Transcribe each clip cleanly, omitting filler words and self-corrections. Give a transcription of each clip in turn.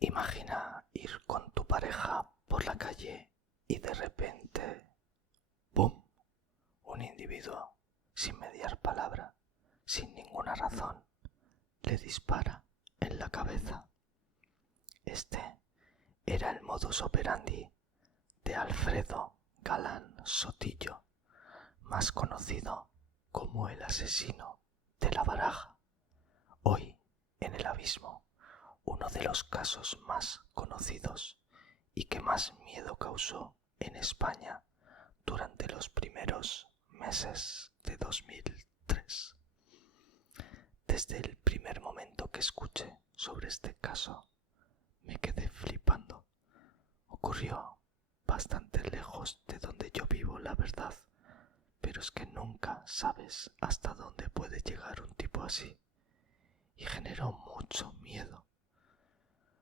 Imagina ir con tu pareja por la calle y de repente, ¡pum!, un individuo, sin mediar palabra, sin ninguna razón, le dispara en la cabeza. Este era el modus operandi de Alfredo Galán Sotillo, más conocido como el asesino de la Baraja. Hoy, en el abismo, uno de los casos más conocidos y que más miedo causó en España durante los primeros meses de 2003. Desde el primer momento que escuché sobre este caso, me quedé flipando. Ocurrió bastante lejos de donde yo vivo, la verdad, pero es que nunca sabes hasta dónde puede llegar un tipo así, y generó mucho miedo.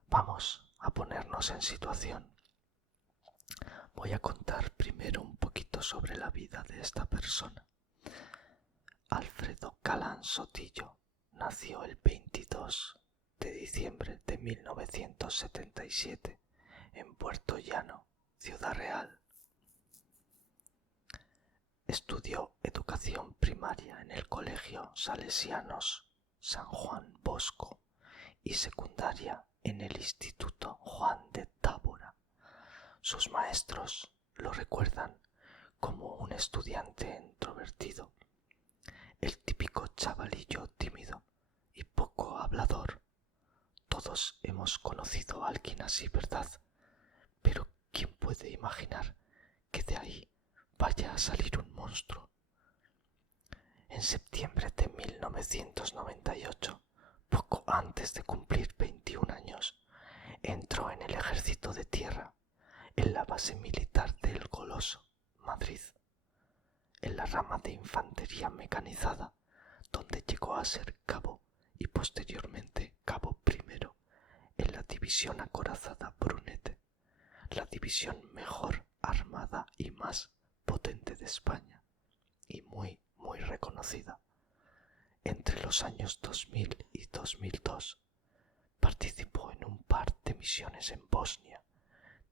Vamos a ponernos en situación. Voy a contar primero un poquito sobre la vida de esta persona. Alfredo Galán Sotillo nació el 22 de diciembre de 1977 en Puerto Llano, Ciudad Real. Estudió educación primaria en el Colegio Salesianos San Juan Bosco y secundaria en el Instituto Juan de Tábora. Sus maestros lo recuerdan como un estudiante introvertido, el típico chavalillo tímido y poco hablador. Todos hemos conocido a alguien así, ¿verdad? Pero ¿quién puede imaginar que de ahí vaya a salir un monstruo? En septiembre de 1998, poco antes de cumplir 21 años, entró en el ejército de tierra, en la base militar de El Goloso, Madrid, en la rama de infantería mecanizada, donde llegó a ser cabo y posteriormente cabo primero en la división acorazada Brunete, la división mejor armada y más potente de España, y muy reconocida. Entre los años 2000 y 2002 participó en un par de misiones en Bosnia.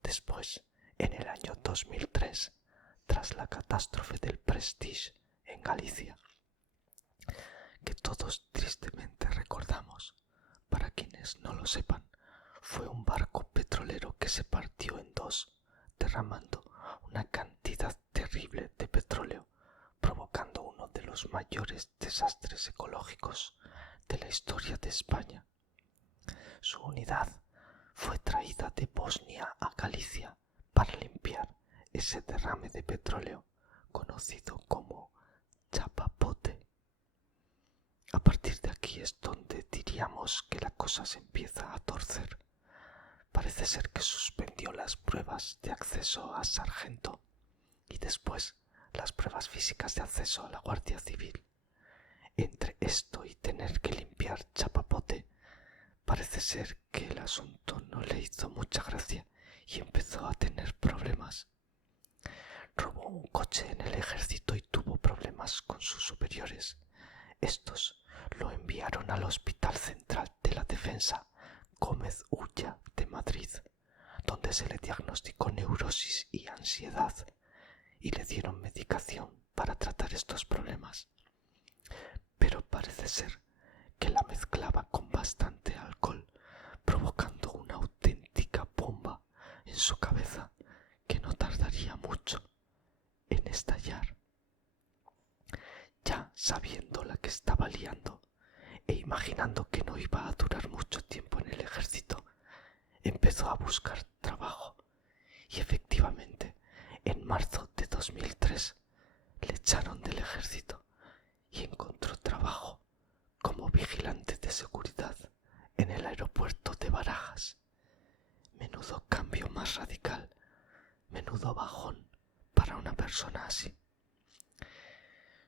Después, en el año 2003, tras la catástrofe del Prestige en Galicia, que todos tristemente recordamos. Para quienes no lo sepan, fue un barco petrolero que se partió en dos, derramando una cantidad terrible de petróleo, provocando uno de los mayores desastres ecológicos de la historia de España. Su unidad fue traída de Bosnia a Galicia para limpiar ese derrame de petróleo conocido como chapapote. A partir de aquí es donde diríamos que la cosa se empieza a torcer. Parece ser que suspendió las pruebas de acceso a sargento y después las pruebas físicas de acceso a la Guardia Civil. Entre esto y tener que limpiar chapapote, parece ser que el asunto no le hizo mucha gracia y empezó a tener problemas. Robó un coche en el ejército y tuvo problemas con sus superiores. Estos lo enviaron al Hospital Central de la Defensa Gómez Ulla de Madrid, donde se le diagnosticó neurosis y ansiedad y le dieron medicación para tratar estos problemas. Pero parece ser que la mezclaba con bastante alcohol, provocando una auténtica bomba en su cabeza que no tardaría mucho en estallar. Ya sabiendo la que estaba liando e imaginando que no iba a durar mucho tiempo en el ejército, empezó a buscar trabajo y efectivamente en marzo de 2003 le echaron del ejército y encontró trabajo como vigilante de seguridad en el aeropuerto de Barajas. Menudo cambio más radical, menudo bajón para una persona así.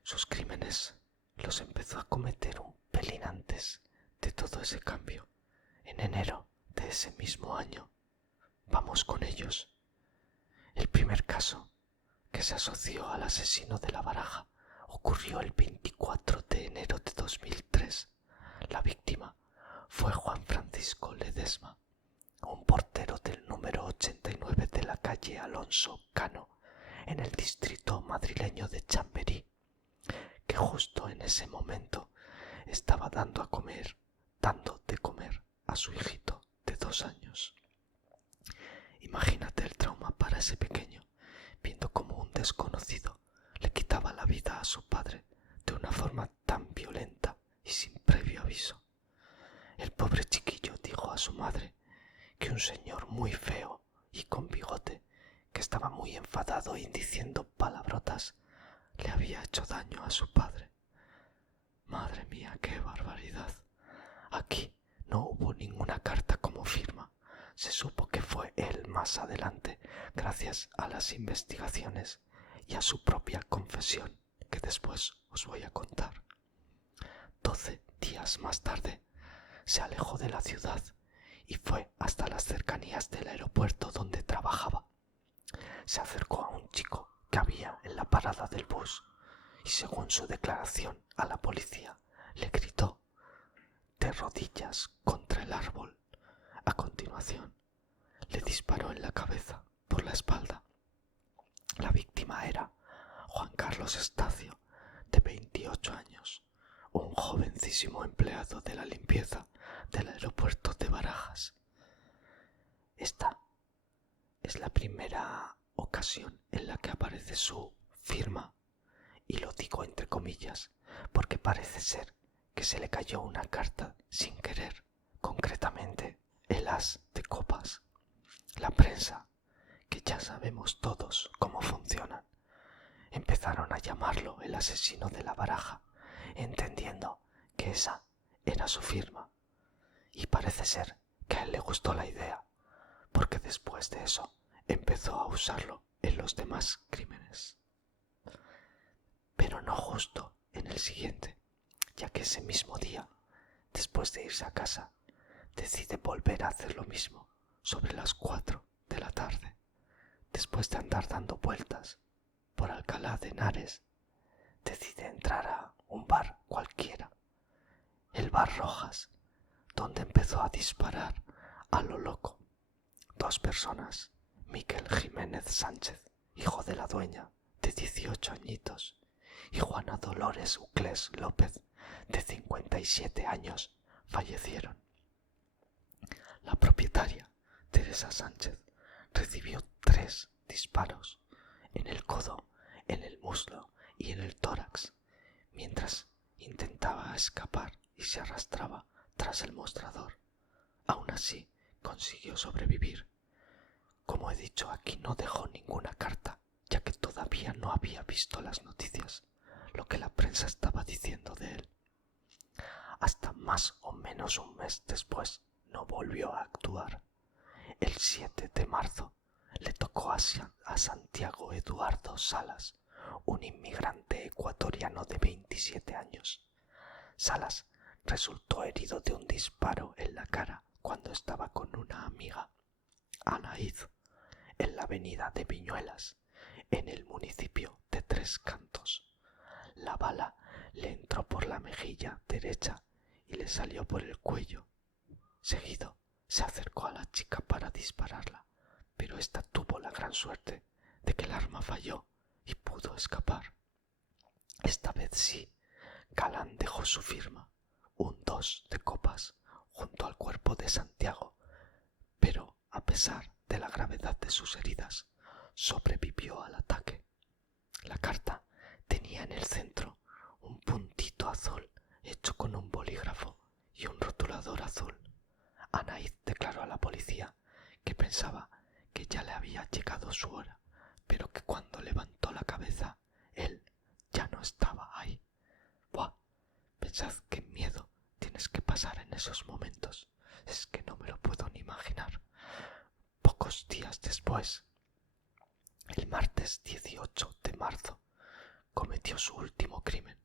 Sus crímenes los empezó a cometer un pelín antes de todo ese cambio, en enero de ese mismo año. Vamos con ellos. El primer caso que se asoció al asesino de la Baraja ocurrió el 24 de enero de 2003. La víctima fue Juan Francisco Ledesma, calle Alonso Cano, en el distrito madrileño de Chamberí, que justo en ese momento estaba dando de comer a su hijito de 2 años. Imagínate el trauma para ese pequeño, viendo cómo un desconocido le quitaba la vida a su padre de una forma tan violenta y sin previo aviso. El pobre chiquillo dijo a su madre que un señor muy feo y con bigote, que estaba muy enfadado y diciendo palabrotas, le había hecho daño a su padre. Madre mía, qué barbaridad. Aquí no hubo ninguna carta como firma. Se supo que fue él más adelante, gracias a las investigaciones y a su propia confesión, que después os voy a contar. 12 días más tarde, se alejó de la ciudad y fue hasta las cercanías del aeropuerto donde trabajaba. Se acercó a un chico que había en la parada del bus y, según su declaración a la policía, le gritó de rodillas contra el árbol. A continuación, le disparó en la cabeza por la espalda. La víctima era Juan Carlos Estacio, de 28 años, un jovencísimo empleado de la limpieza del aeropuerto de Barajas. Esta es la primera ocasión en la que aparece su firma, y lo digo entre comillas, porque parece ser que se le cayó una carta sin querer, concretamente el as de copas. La prensa, que ya sabemos todos cómo funcionan, empezaron a llamarlo el asesino de la baraja, entendiendo que esa era su firma. Y parece ser que a él le gustó la idea, porque después de eso empezó a usarlo en los demás crímenes. Pero no justo en el siguiente, ya que ese mismo día, después de irse a casa, decide volver a hacer lo mismo sobre las 4 de la tarde, después de andar dando vueltas por Alcalá de Henares. Decide entrar a un bar cualquiera, el Bar Rojas, donde empezó a disparar a lo loco. 2 personas, Miquel Jiménez Sánchez, hijo de la dueña, de 18 añitos, y Juana Dolores Uclés López, de 57 años, fallecieron. La propietaria, Teresa Sánchez, recibió 3 disparos en el codo, en el muslo y en el tórax, mientras intentaba escapar y se arrastraba tras el mostrador. Aún así, consiguió sobrevivir. Como he dicho, aquí no dejó ninguna carta, ya que todavía no había visto las noticias, lo que la prensa estaba diciendo de él. Hasta más o menos un mes después no volvió a actuar. El 7 de marzo le tocó a Santiago Eduardo Salas, un inmigrante ecuatoriano de 27 años. Salas resultó herido de un disparo en la cara cuando estaba con una amiga, Anaíd, en la avenida de Viñuelas, en el municipio de Tres Cantos. La bala le entró por la mejilla derecha y le salió por el cuello. Seguido, se acercó a la chica para dispararla, pero ésta tuvo la gran suerte de que el arma falló y pudo escapar. Esta vez sí, Galán dejó su firma, un 2 de copas, junto al cuerpo de Santiago, pero a pesar de la gravedad de sus heridas, sobrevivió al ataque. La carta tenía en el centro un puntito azul hecho con un bolígrafo y un rotulador azul. Anaíd declaró a la policía que pensaba que ya le había llegado su hora, pero que cuando levantó la cabeza, él ya no estaba ahí. ¡Buah! Pensad qué miedo tienes que pasar en esos momentos. Es que no me lo puedo ni imaginar. Pocos días después, el martes 18 de marzo, cometió su último crimen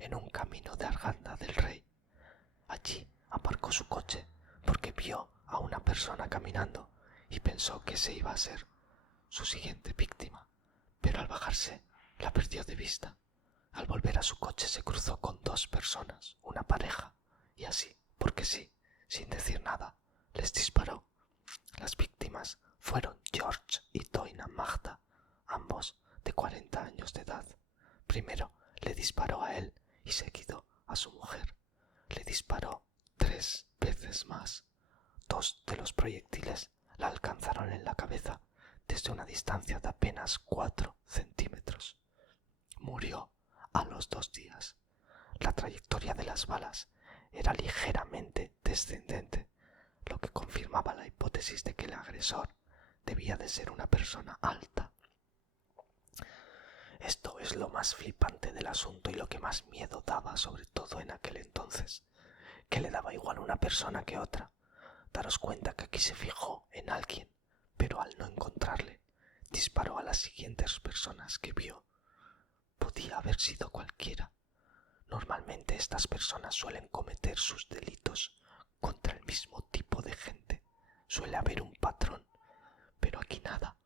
en un camino de Arganda del Rey. Allí aparcó su coche porque vio a una persona caminando y pensó que ese iba a ser su siguiente víctima, pero al bajarse la perdió de vista. Al volver a su coche se cruzó con 2 personas, una pareja, y así, porque sí, sin decir nada, les disparó. Las víctimas fueron George y Toynam, 2 de los proyectiles la alcanzaron en la cabeza desde una distancia de apenas 4 centímetros. Murió a los 2 días. La trayectoria de las balas era ligeramente descendente, lo que confirmaba la hipótesis de que el agresor debía de ser una persona alta. Esto es lo más flipante del asunto y lo que más miedo daba, sobre todo en aquel entonces, que le daba igual una persona que otra. Daros cuenta que aquí se fijó en alguien, pero al no encontrarle, disparó a las siguientes personas que vio. Podía haber sido cualquiera. Normalmente estas personas suelen cometer sus delitos contra el mismo tipo de gente. Suele haber un patrón, pero aquí nada.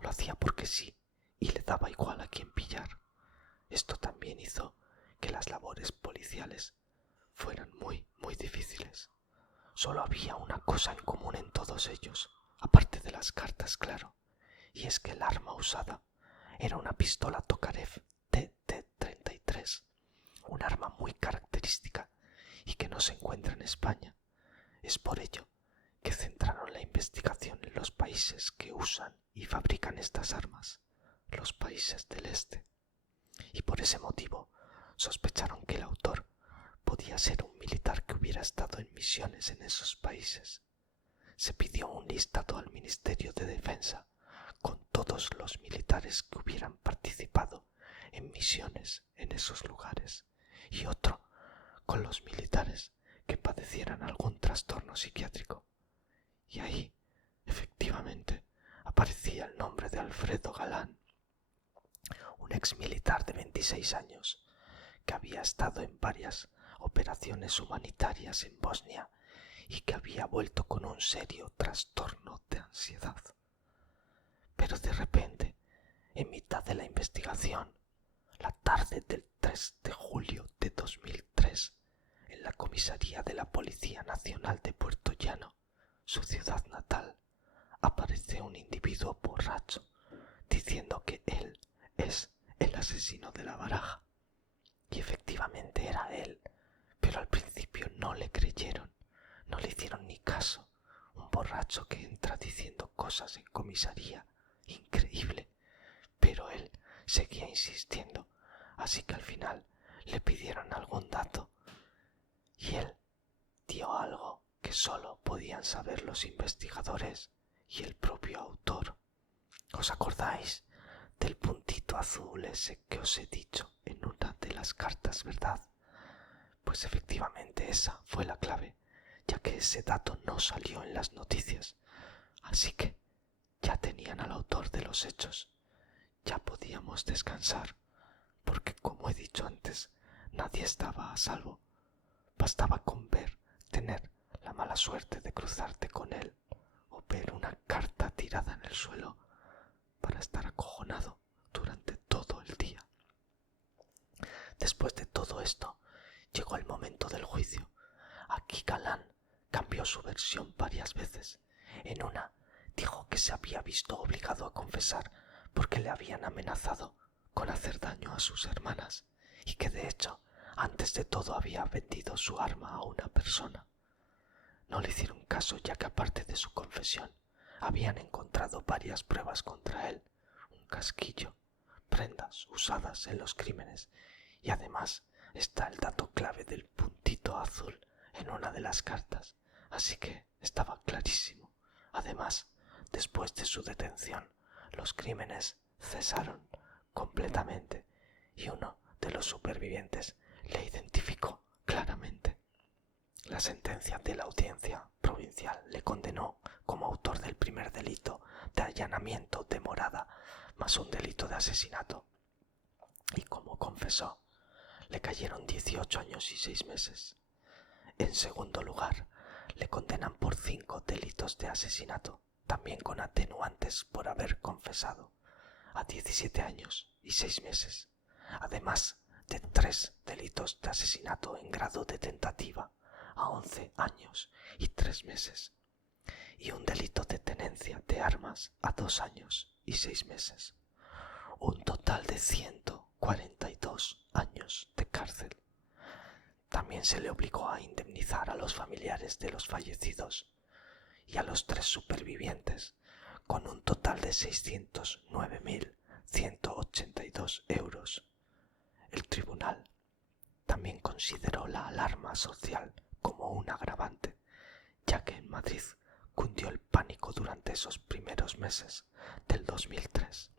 Lo hacía porque sí, y le daba igual a quién pillar. Esto también hizo que las labores policiales fueran muy difíciles. Solo había una cosa en común en todos ellos, aparte de las cartas, claro, y es que el arma usada era una pistola Tokarev TT-33, un arma muy característica y que no se encuentra en España. Es por ello que centraron la investigación en los países que usan y fabrican estas armas, los países del este, y por ese motivo sospecharon que el autor podía ser un militar que hubiera estado en misiones en esos países. Se pidió un listado al Ministerio de Defensa con todos los militares que hubieran participado en misiones en esos lugares y otro con los militares que padecieran algún trastorno psiquiátrico. Y ahí, efectivamente, aparecía el nombre de Alfredo Galán, un exmilitar de 26 años que había estado en varias operaciones humanitarias en Bosnia y que había vuelto con un serio trastorno de ansiedad. Pero de repente, en mitad de la investigación, la tarde del 3 de julio de 2003, en la comisaría de la Policía Nacional de Puerto Llano, su ciudad natal, aparece un individuo borracho diciendo que él es el asesino de la Baraja. Y efectivamente era él, pero al principio no le creyeron, no le hicieron ni caso. Un borracho que entra diciendo cosas en comisaría, increíble, pero él seguía insistiendo, así que al final le pidieron algún dato y él dio algo que solo podían saber los investigadores y el propio autor. ¿Os acordáis del puntito azul ese que os he dicho en una de las cartas, verdad? Pues efectivamente esa fue la clave, ya que ese dato no salió en las noticias. Así que ya tenían al autor de los hechos. Ya podíamos descansar, porque como he dicho antes, nadie estaba a salvo. Bastaba con tener la mala suerte de cruzarte con él o ver una carta tirada en el suelo para estar acojonado durante todo el día. Después de todo esto, llegó el momento del juicio. Aquí Galán cambió su versión varias veces. En una, dijo que se había visto obligado a confesar porque le habían amenazado con hacer daño a sus hermanas y que de hecho, antes de todo había vendido su arma a una persona. No le hicieron caso, ya que aparte de su confesión, habían encontrado varias pruebas contra él, un casquillo, prendas usadas en los crímenes y además está el dato clave del puntito azul en una de las cartas, así que estaba clarísimo. Además, después de su detención, los crímenes cesaron completamente y uno de los supervivientes le identificó claramente. La sentencia de la audiencia provincial le condenó como autor del primer delito de allanamiento de morada más un delito de asesinato. Y como confesó, le cayeron 18 años y 6 meses. En segundo lugar, le condenan por 5 delitos de asesinato, también con atenuantes por haber confesado, a 17 años y 6 meses, además de 3 delitos de asesinato en grado de tentativa, a 11 años y 3 meses, y un delito de tenencia de armas a 2 años y 6 meses. Un total de 142 años de cárcel. También se le obligó a indemnizar a los familiares de los fallecidos, y a los 3 supervivientes, con un total de 609.182 euros. El tribunal también consideró la alarma social como un agravante, ya que en Madrid cundió el pánico durante esos primeros meses del 2003.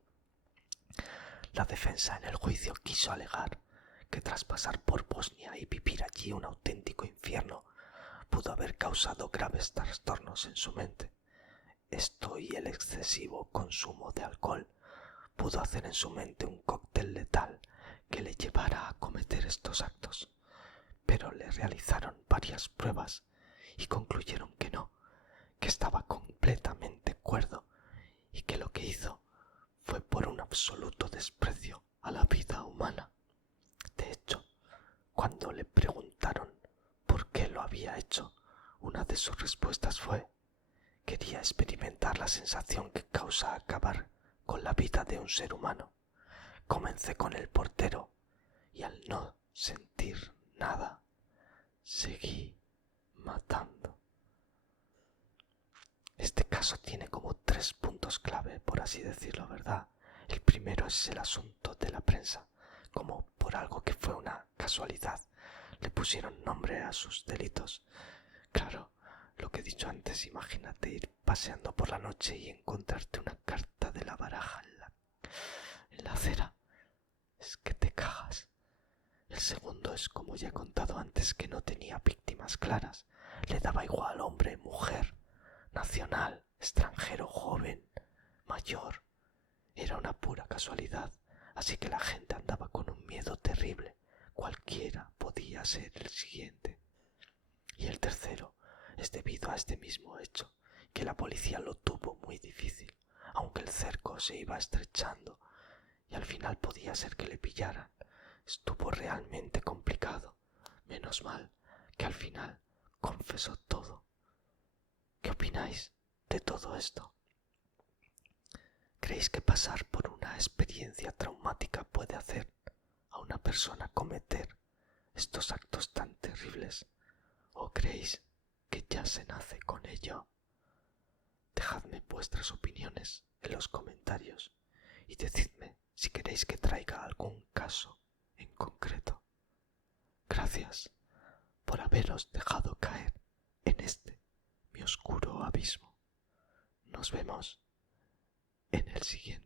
La defensa en el juicio quiso alegar que tras pasar por Bosnia y vivir allí un auténtico infierno, pudo haber causado graves trastornos en su mente. Esto y el excesivo consumo de alcohol pudo hacer en su mente un cóctel letal que le llevara a cometer estos actos, pero le realizaron varias pruebas y concluyeron que no, que estaba completamente cuerdo y que lo que hizo fue por un absoluto desprecio a la vida humana. De hecho, cuando le preguntaron por qué lo había hecho, una de sus respuestas fue: quería experimentar la sensación que causa acabar con la vida de un ser humano. Comencé con el portero y al no sentir nada, seguí matando. Este caso tiene como 3 puntos clave, por así decirlo, ¿verdad? El primero es el asunto de la prensa, como por algo que fue una casualidad le pusieron nombre a sus delitos. Claro, lo que he dicho antes, imagínate ir paseando por la noche y encontrarte una carta de la baraja en la acera. Es que te cagas. El segundo es, como ya he contado antes, que no tenía víctimas claras. Le daba igual hombre, mujer, nacional, extranjero, joven, mayor. Era una pura casualidad, así que la gente andaba con un miedo terrible. Cualquiera podía ser el siguiente. Y el tercero es debido a este mismo hecho, que la policía lo tuvo muy difícil, aunque el cerco se iba estrechando y al final podía ser que le pillaran. Estuvo realmente complicado. Menos mal que al final confesó todo. ¿Qué opináis de todo esto? ¿Creéis que pasar por una experiencia traumática puede hacer a una persona cometer estos actos tan terribles? ¿O creéis que ya se nace con ello? Dejadme vuestras opiniones en los comentarios y decidme si queréis que traiga algún caso en concreto. Gracias por haberos dejado caer en este mi oscuro abismo. Nos vemos en el siguiente.